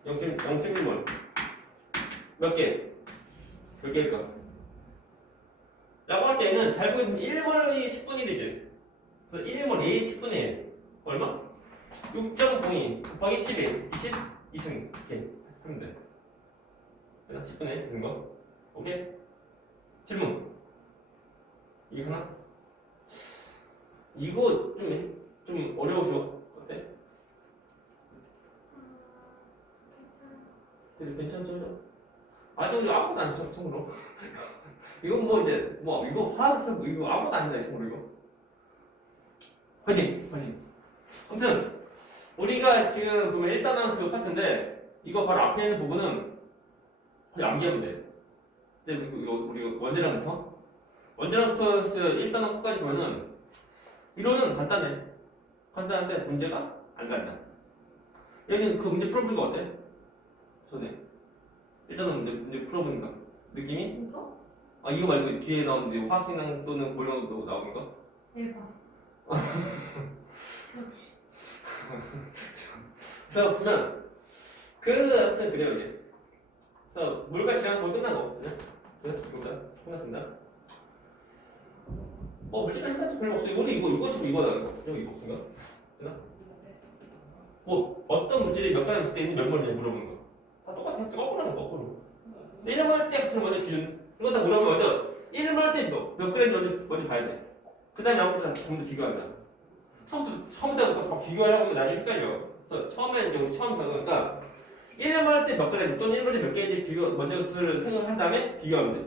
0.1몰 몇 개? 몇 개일까? 라고 할 때는 잘 보이면 1몰이 10분의 1이지. 그래서 1몰이 10분의 1. 얼마? 6.02 곱하기 11, 22승. 이렇게 하면 돼. 10분의 1 된 거. 오케이? 질문. 이거 하나? 이거 좀 어려우셔. 어때? 되게 괜찮죠? 아직 우리 아무것도 안 했어, 참고로. 이건 뭐 이제, 이거 화학에서 이거 아무것도 아니다, 참고로 이거. 화이팅! 화이팅! 아무튼 우리가 지금 보면 일단은 그 파트인데 이거 바로 앞에 있는 부분은 그냥 암기하면 돼. 근데 이거 우리 원자량부터 해서 일단은 끝까지 보면은 이론은 간단해. 간단한데 문제가 안 간다. 여기는 그 문제 풀어보니까 어때? 전에 일단은 문제 풀어보니까 느낌이? 이거? 아 이거 말고 뒤에 나오는 화학생량 또는 고령도 나오는 거? 대박. 그렇지. 그래서 보면 아무튼 그래요 이제. 그래서 물과 질량 거의 끝난 거. 네? 끝났습니다. 물질량 해봤자 별로 없어. 이거 지금 이거다. 이거 없으니까. 되나? 어떤 물질이 몇 가지 있을 때 있는 몇 몰이냐 물어보는 거. 다 똑같아. 똑같라는 거. 거꾸로. 1몰 때 같은 먼저 기준. 이거 다 물어보면 먼저 1몰 때 몇 그램 먼저 봐야 돼. 그 다음에 아무튼 전부 비교한다. 처음부터 막 비교하려고 하면 나중에 헷갈려. 그래서 처음에 이제 우리 처음 배우니까 1몰 때 몇 그램 또는 1몰 때 몇 개인지 비교 먼저 수를 생각한 다음에 비교하면 돼.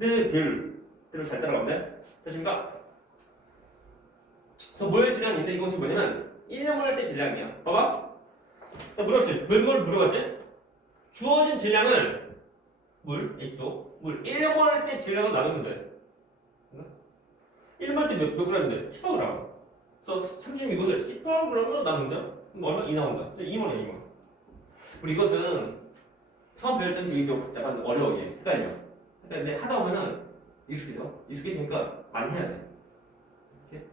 늘 배율을 잘 따라가면 돼. 되십니까? 그래서 몰 질량인데 이것이 뭐냐면 1몰 때 질량이야. 봐봐. 나 물었지? 몇 몰 물어봤지? 주어진 질량을 물, H2O, 물 1몰 때 질량을 나누면 돼. 1몰 때 몇 g인데? 18g. 그래서 36이것을 18g으로 나누면 그럼 얼마? 2 나온다. 그래서 2몰이야, 2몰. 우리 이것은 처음 배울 때는 되게 좀 약간 어려워, 이게. 헷갈려. 근데 하다 보면은 익숙해져. 익숙해지니까 많이 해야 돼. 이렇게.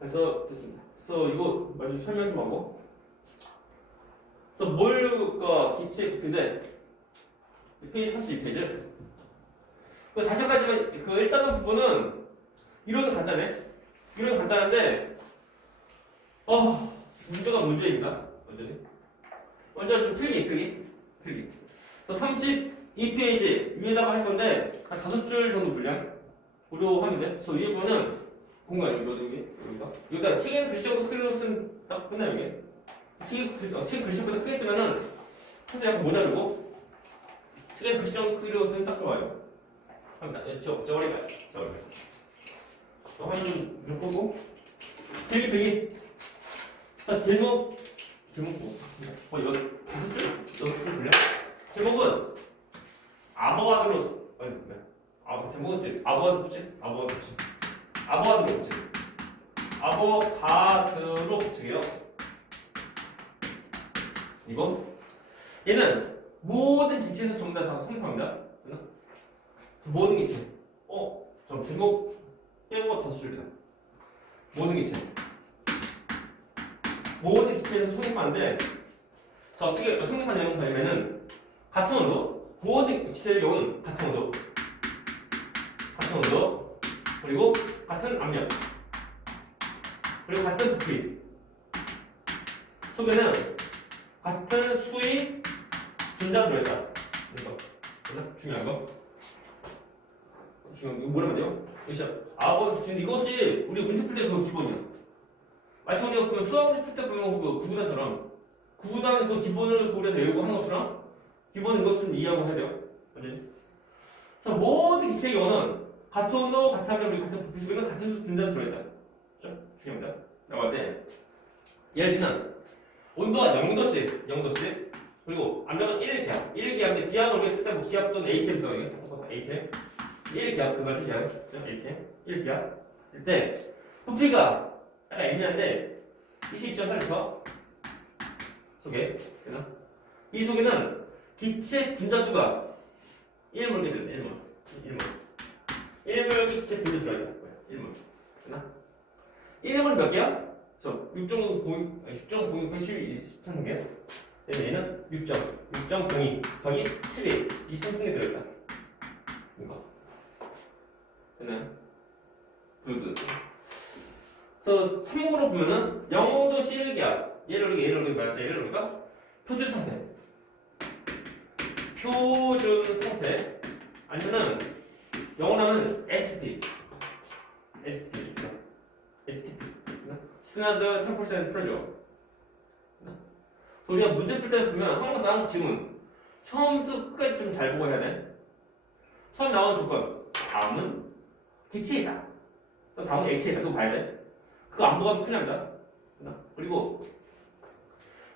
그래서 됐습니다. 그래서 이거 먼저 설명 좀 하고. 그래서 몰과 기체 부피인데 페이지 32페이지. 다시 한 가지 그 일단은 부분은 이론은 간단해. 이론은 간단한데 문제가 문제인가? 먼저 좀 필기. 그래서 32페이지 위에다가 할 건데 한 5줄 정도 분량 고려하면 돼. 그래서 위에 보면 공간 여기가 여기다 책에 글씨하고 크게 쓰면 딱 끝나요 이게. 책 글씨보다 크게 쓰면은 사실 약간 모자르고 책에 글씨하고 크게 쓰면 딱 좋아요. 저거리까요. 화면 좀 보고 필기. 자 제목 이거 5줄 분량. 제목은 아보가드로 제목은 아보가드로 법칙이에요. 이거 얘는 모든 기체에서 전부 다 성립합니다. 모든 기체. 저 제목 빼고 5줄이다. 모든 기체에서 성립하는데 자 어떻게 성립한 내용 보면은 같은 온도, 모든 기체의 경우는 같은 온도, 그리고 같은 압력, 그리고 같은 부피 속에는 같은 수의 분자가 들어있다. 이거 중요한 거. 이거 뭐라면 돼요? 지금 이것이 우리 문제 풀 때 그 기본이야. 마치 우리가 수학 문제 풀 때 보면 그 구구단처럼 구구단 그 기본을 우리가 외우고 하는 것처럼 기본 이것은 이해하고 해야 돼요. 그렇지? 그래서 모든 기체의 경우는 같은 온도, 같은 압력, 그리고 같은 부피 속에는 같은 분자가 들어있다. 그렇죠? 중요합니다. 라고 할 때 예를 들면 온도가 0도씩 그리고 압력은 1기압. 1기압인데 기압을 우리가 쓸 때 뭐 기압 또는 A캠 써요. A캠. 1기압 그걸 뜻이야. A캠. 1기압. 이때 부피가 약간 애매한데 22.4L 속에 되나? 이 속에는 기체 분자수가 1몰 되거든. 1몰 기체 분자 들어있다. 1몰. 되나? 1몰 몇 개야? 6.061 개. 얘는 6.02 더하기 11 23층에 들어있다. 이거 되나요? 그래서 참고로 보면은 0도 C1기압 얘를 우리가 표준 상태 아니면은 영어로 하면 STP 스나저 템퍼레처 프레셔. 우리가 문제 풀 때 보면 항상 지문 처음부터 끝까지 좀 잘 보고 해야 돼. 처음 나오는 조건 다음은 기체이다. 또 다음은 액체이다. 그거 봐야 돼. 그거 안 보면 큰일 납니다. 그리고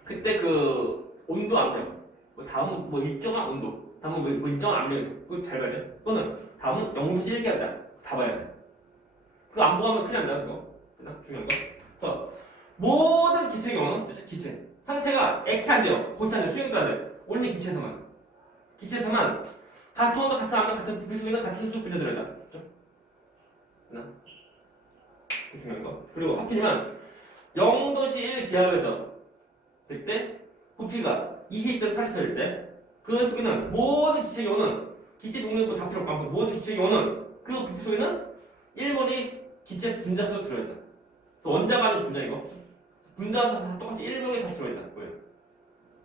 그때 그 온도 압력, 뭐 다음은 뭐 일정한 온도, 다음은 뭐 일정한 압력, 그거 잘 봐야 돼. 또는 다음은 0도씨 1기압이다. 다 봐야 돼. 그거 안 보면 큰일 납니다. 그거 중요한 거. 그래서 모든 기체의 경우는 기체 상태가 액체 안 돼요. 고체 안 돼요. 수용도 안 돼요. 온리 기체에서만 같은 온도, 같은 압력, 같은 부피 속에 있는 같은 수 분해들어야 돼. 그렇죠? 그 중요한 거. 그리고 하필이면 0도씨 1기압에서 그때 부피가 20.4L일 때 그 속에는 모든 기체의 경우는 기체 종류도 다 필요 없고 아무튼 모든 기체의 경우는 그 부피 속에는 1몰이 기체 분자수로 들어있다. 그래서 원자가 아닌 분자이고 분자수 다 똑같이 1몰이 다 들어있다. 뭐예요?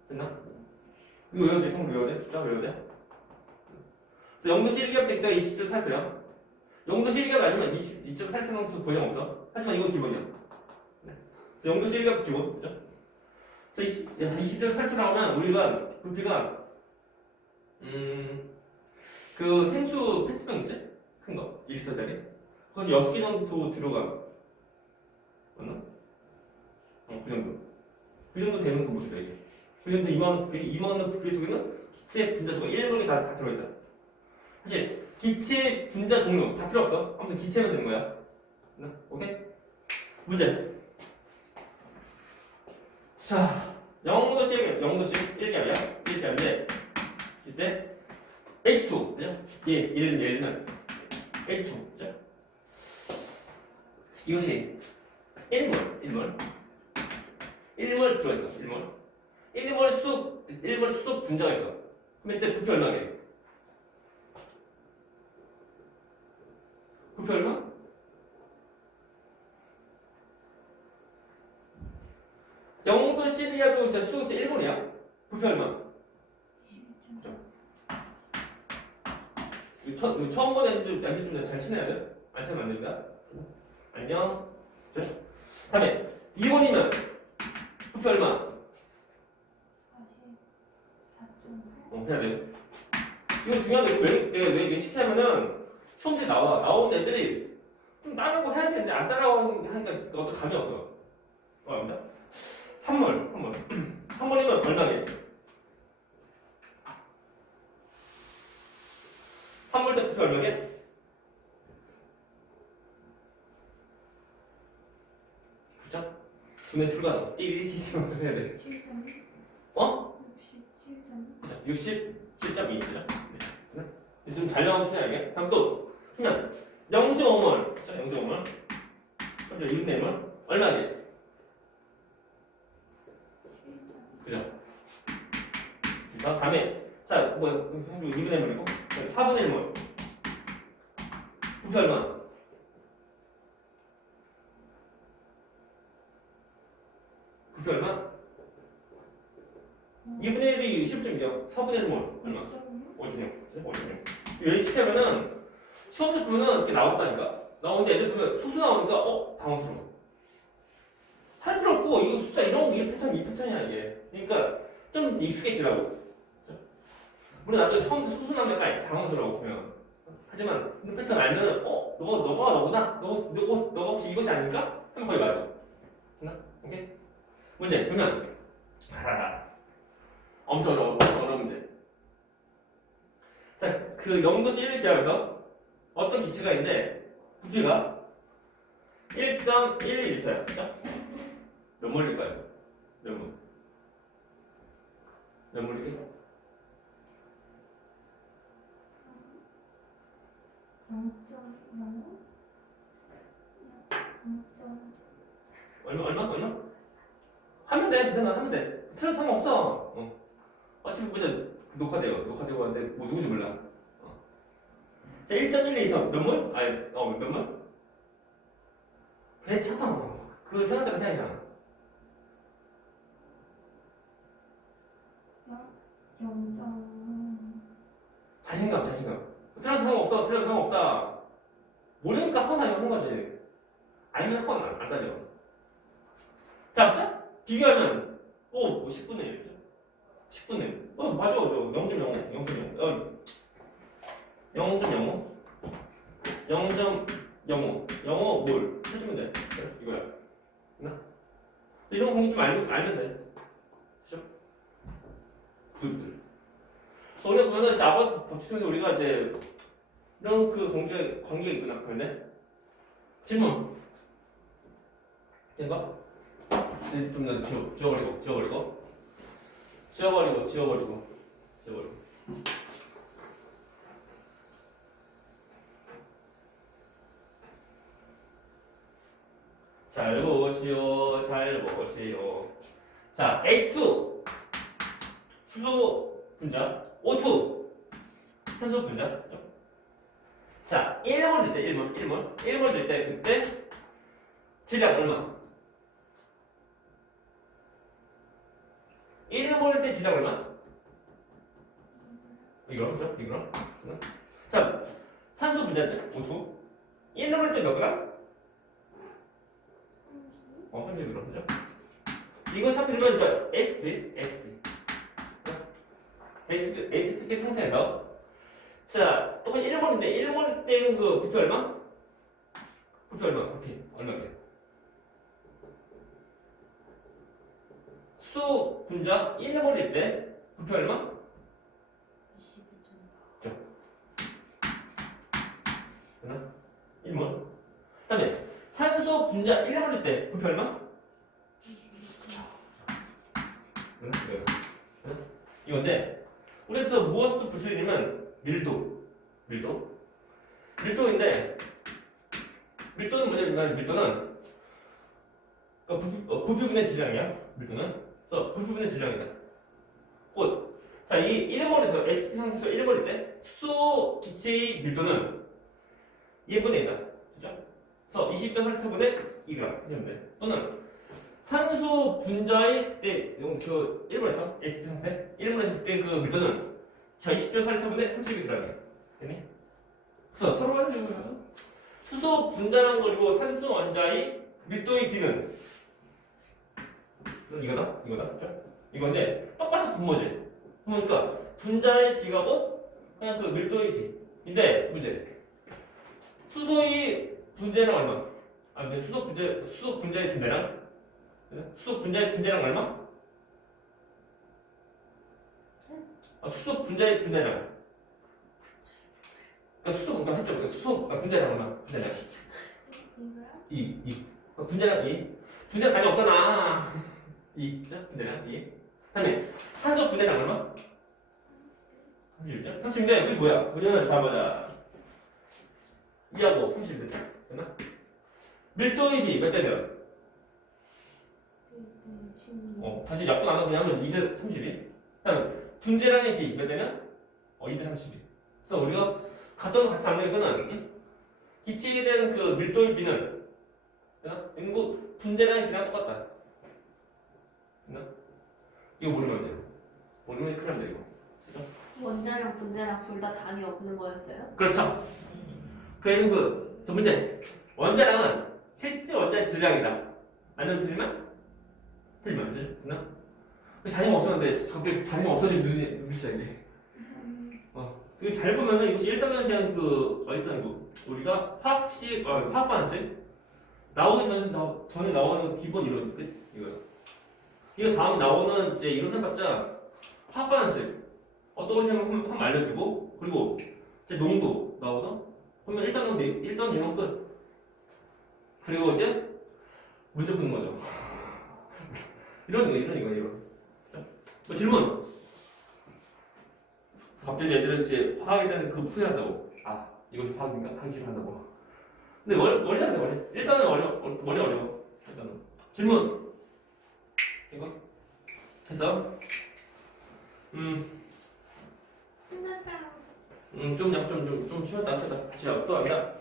됐나? 이거 외워야 돼. 성분 외워야 돼. 숫자 외워야 돼. 그래서 0도씨 1기압 때 20.4L야. 0도씨 1기압 아니면 20.4L 넣어서 보장 없어. 하지만 이건 기본이야. 네. 그래서 0도씨 1기압 기본. 그죠? 그래서 20.4L 나오면 우리가 부피가 그 생수 페트병 있지? 큰 거. 2리터짜리. 거기서 6개 정도 들어가. 맞나? 그 정도. 그 정도 되는 거 보시다, 이게. 그 정도 이만한 부피 속에는 기체 분자수가 1몰이 다 들어있다. 사실, 기체 분자 종류 다 필요 없어. 아무튼 기체면 되는 거야. 오케이? 문제. 자, 0도씩 1기압이야. 1기압인데, 이때 H2, 그죠? 예를 들면 H2, 그죠? 이것이 1몰 들어있어. 1몰 수소 분자가 있어. 그럼 이때 부피 얼마게? 부피 얼마? 영도 시리아도 수소체 1몰이야. 부피 얼마? 처음 본 애들 좀 잘 친해야 돼. 안 친하면 안 됩니다. 안녕. 다음에 이온이면 부피 얼마? 44.8. 해야 돼. 이거 중요한데 내가 왜 시키냐면은 시험지에 나온 애들이 좀 따라하고 해야 되는데 안 따라하고 하니까 어떤 감이 없어. 뭐랍니다. 3몰이면 얼마게? 3몰 때 부피 얼마게? 그죠? 두뇌 풀가서 띠리리리 해야 돼. 7.1? 어? 67.1? 67.2. 그죠? 네. 좀 잘 나온 수준이야. 다음 또 그러면 0.5몰. 자, 0.5몰. 그럼 6내몰 얼마지? 그죠? 다음에 자, 2분의 1몰이고 4분의 1몰. 부피 얼마? 부피 얼마? 2분의 1이 10.2요. 4분의 1몰 얼마? 5.6. 왜 시키면은 시험지 보면은 이렇게 나온다니까. 나오는데 애들 보면 소수 나오니까 당황스러워. 할 필요 없고 이거 숫자 이런 거 이 패턴이야 이게. 그러니까 좀 익숙해지라고. 물론 나중에 처음부터 소수 나오면 약간 당황스러워 보면. 하지만 이 패턴 알면은 너가 너구나. 너가 혹시 이것이 아닐까? 하면 거의 맞아. 됐나? 오케이? 문제 그러면 엄청 어려운 문제. 자, 그 0도씨 1기압에서 어떤 기체가 있는데 부피가 1.1L야. 그죠? 몇 몰일까요? 몇 몰이게? 0.0? 얼마? 하면 돼. 괜찮아. 하면 돼. 틀려서 상관없어. 어차피 문제 녹화되고 하는데 뭐 누군지 몰라. 자, 1.1L 몇 몰? 몇 몰? 괜찮아. 그 생각대로 해야 되잖아. 0.0. 자신감. 틀려서 상관없다. 모르니까 하거나 이거 하는 거지. 알면 하거나 안 따져. 자, 비교하면 10분의 1. 10분의 1. 맞아. 0.05. 0.05 몰 해주면 돼. 이거야. 그래서 이런 공식 좀 알면 돼. 그죠? 그룹들. 그래서 우리가 보면은 자바 법칙에서 우리가 이제 이런 그 관계가 있구나. 그런데 질문. 된가? 좀더 지워버리고. 잘 보시오. 자, H2 수소 분자, O2 산소 분자. 자, 1몰 될 때 1몰 될 때 그때 질량 얼마? 1몰 때 질량 얼마? 이거랑 그죠? 이거랑. 자, 산소 분자들 O2 1몰 때 몇 그램? 30g 그죠? 이거 삽입하면 저 STP 상태에서 자, 똑같이 1몰인데 1몰 때는 그 부피 얼마? 부피 얼마게? 수소 분자 1몰일 때 부피 얼마? 22.4. 1몰. 그다음에 산소 분자 1몰일 때 부피 얼마? 이건데 우리가 무엇을 불수있냐면 밀도인데 밀도는 뭐냐면 밀도는 부피분의 질량이야. 밀도는 그래서 부피분의 질량이다. 곧 자, 이 1몰에서 SP 상태에서 1몰일 때 수소 기체의 밀도는 2분의 1이다. 그죠? 그래서 20.8분의 2g 하면 돼. 또는 산소 분자의 그때 그 1몰에서 SP 상태 1몰에서 그때 그 밀도는 자 20.8분의 32g이야. 됐니? 그래서 서로 하려면 수소 분자랑 그리고 산소 원자의 밀도의 비는 이거다. 그죠? 이건데 똑같은 분모지. 그러니까 분자의 비가 곧 그냥 그 밀도의 비인데 문제. 수소의 분자량 얼마? 근데 수소 분자의 분자량 얼마? 수소 분자의 분자량. 그러니까 했죠. 수소 분자량 얼마? 분자량. 이거요? 분자량 2. 분자 답이 없잖아. 2. 분자량 2. 그다음에 산소 분자량 얼마? 30이죠? 30인데 그게 뭐야? 우리는 자 보자. 2하고 30 됐나? 밀도의 비 몇 대면? 16. 다시 약분 안 하고 그냥 하면 2대 32. 그다음에 분자량의 비 몇 대면? 2대 32. 그래서 우리가 같은 단계에서는 기체에 대한 그 밀도의 비는 이거 분자량의 비랑 똑같다. 됐나? 이거 모르면 안 돼요. 모르면 큰일 납니다 이거. 그죠? 원자량, 분자량 둘 다 단위 없는 거였어요? 그렇죠. 그래서 두 번째 원자량은 실제 원자의 질량이다. 아니면 틀리면? 틀리면 됐나? 자신감 없었는데 갑자기 자신감 없어진 눈이 시작이네. 지금 잘 보면은 이것이 일단은 그냥 일단 우리가 화학 반응식 나오기 전에 나오는 기본 이론 끝 이거요. 이거 다음에 나오는 이제 이론 해봤자 화학 반응식 어떤 것인지 한번 알려주고 그리고 이제 농도 나오나? 그러면 일단 이론 끝. 그리고 이제 문제 푸는 거죠. 이런. 뭐 질문. 갑자기 애들은 이제 화학에 대한 그 풀이한다고. 이것이 화학인가? 하기 싫어한다고. 근데 원래 안 돼, 원래. 일단은 어려워. 일단은. 질문. 이거. 해서. 끝났다. 좀 쉬었다. 다시 또 합니다.